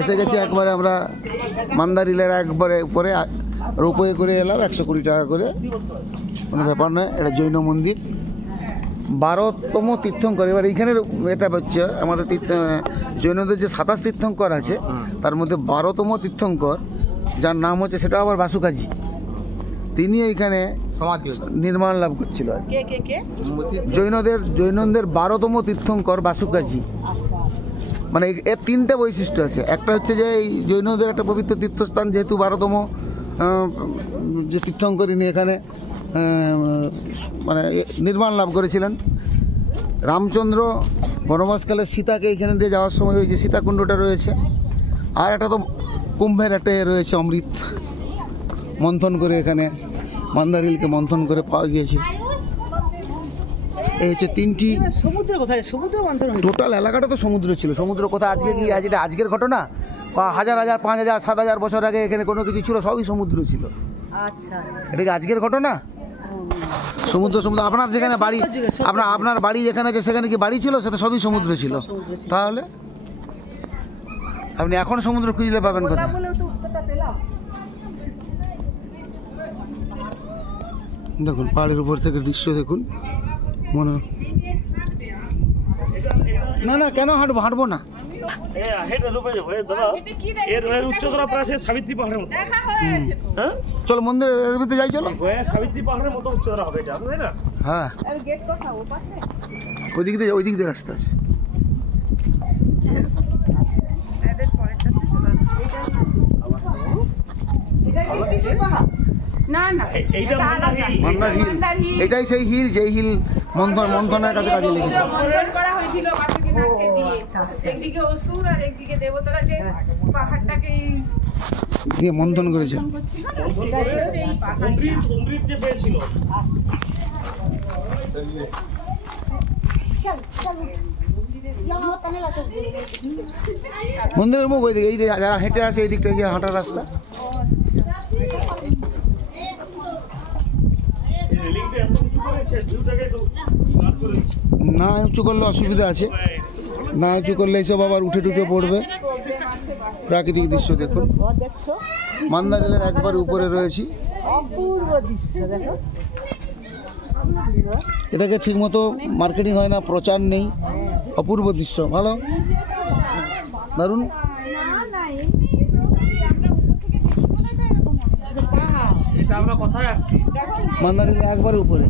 এসে গেছি একবারে আমরা মান্দারিলের একবারে উপরে রোপওয়ে করে এলাম 120 টাকা করে, কোনো ব্যাপার নয়। এটা জৈন মন্দির, 12তম তীর্থঙ্কর। এবার এইখানে এটা হচ্ছে আমাদের জৈনদের যে 27 তীর্থঙ্কর আছে তার মধ্যে 12তম তীর্থঙ্কর যার নাম হচ্ছে, সেটা আবার বাসুকাজি, তিনি এইখানে নির্মাণ লাভ করছিল। জৈনদের 12তম তীর্থঙ্কর বাসুকাজি। মানে এর 3টে বৈশিষ্ট্য আছে। একটা হচ্ছে যে এই জৈনদের একটা পবিত্র তীর্থস্থান, যেহেতু 12তম যে তীর্থঙ্কর ইনি এখানে মানে নির্মাণ লাভ করেছিলেন। রামচন্দ্র বনবাসকালে সীতাকে এখানে দিয়ে যাওয়ার সময় ওই যে সীতাকুণ্ডটা রয়েছে, আর একটা তো কুম্ভের একটা রয়েছে, অমৃত মন্থন করে এখানে মান্দারিলকে মন্থন করে পাওয়া গিয়েছে। এই হচ্ছে 3টি সমুদ্র কোথায়, সমুদ্র মন্থন, টোটাল এলাকাটা তো সমুদ্র ছিল। সমুদ্র কোথায় আজকে কি এটা আজকের ঘটনা বা 1000 5000 7000 বছর আগে এখানে কোনো কিছু ছিল, সবই সমুদ্র ছিল। আচ্ছা, এটা কি আজকের ঘটনা? সমুদ্র আপনার যেখানে বাড়ি, আপনার বাড়ি যেখানে আছে সেখানে কি বাড়ি ছিল? সেটা সবই সমুদ্র ছিল। তাহলে আপনি এখন সমুদ্র খুঁজলে পাবেন কোথায়? দেখুন পাহাড়ের উপর থেকে দৃশ্য দেখুন, মনে না না কেন হাঁটবো না। সাবিত্রী পাহাড়ের মতো, চলো মন্দিরের ভিতরে যাই, চলো। সাবিত্রী পাহাড়ের মতো উচ্চতা হবে এটা, তাই না? হ্যাঁ, ওই দিক দিয়ে রাস্তা আছে। এটাই সেই হিল, যে হিল মন্থনের কাছে কাজে লেগেছে। দিয়ে মন্থন করেছে। মন্দিরের মুখ ওই দিকে, এই যারা হেঁটে আসে এই দিকটা গিয়ে হাঁটার রাস্তা। না উঁচু করলে অসুবিধা আছে, না উঁচু করলে এইসব আবার উঠে টুটে পড়বে। প্রাকৃতিক দৃশ্য দেখুন, মান্দারিলের একবার উপরে রয়েছি। অপূর্ব দৃশ্য দেখো। এটাকে ঠিক মতো মার্কেটিং হয় না, প্রচার নেই। অপূর্ব দৃশ্য, ভালো, দারুণ। মান্দারিলে একবার উপরে।